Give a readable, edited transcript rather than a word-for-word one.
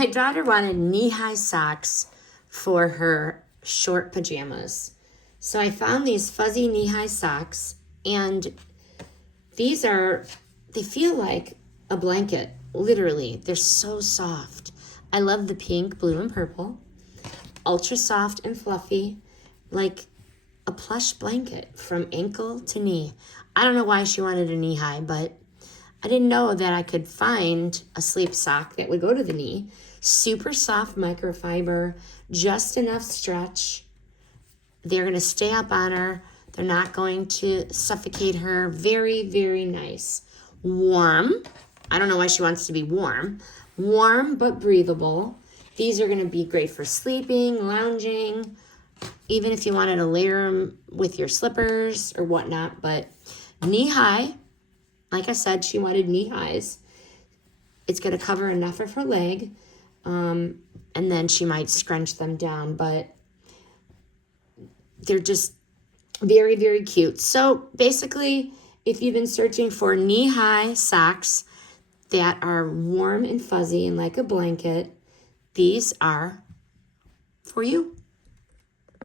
My daughter wanted knee-high socks for her short pajamas. So I found these fuzzy knee-high socks, and they feel like a blanket, literally. They're so soft. I love the pink, blue, and purple. Ultra soft and fluffy, like a plush blanket from ankle to knee. I don't know why she wanted a knee-high, but I didn't know that I could find a sleep sock that would go to the knee. Super soft microfiber, just enough stretch. They're going to stay up on her. They're not going to suffocate her. Very, very nice. Warm. I don't know why she wants to be warm. Warm but breathable. These are going to be great for sleeping, lounging, even if you wanted to layer them with your slippers or whatnot. But knee-high, like I said, she wanted knee-highs. It's going to cover enough of her leg, and then she might scrunch them down. But they're just very, very cute. So basically, if you've been searching for knee-high socks that are warm and fuzzy and like a blanket, these are for you.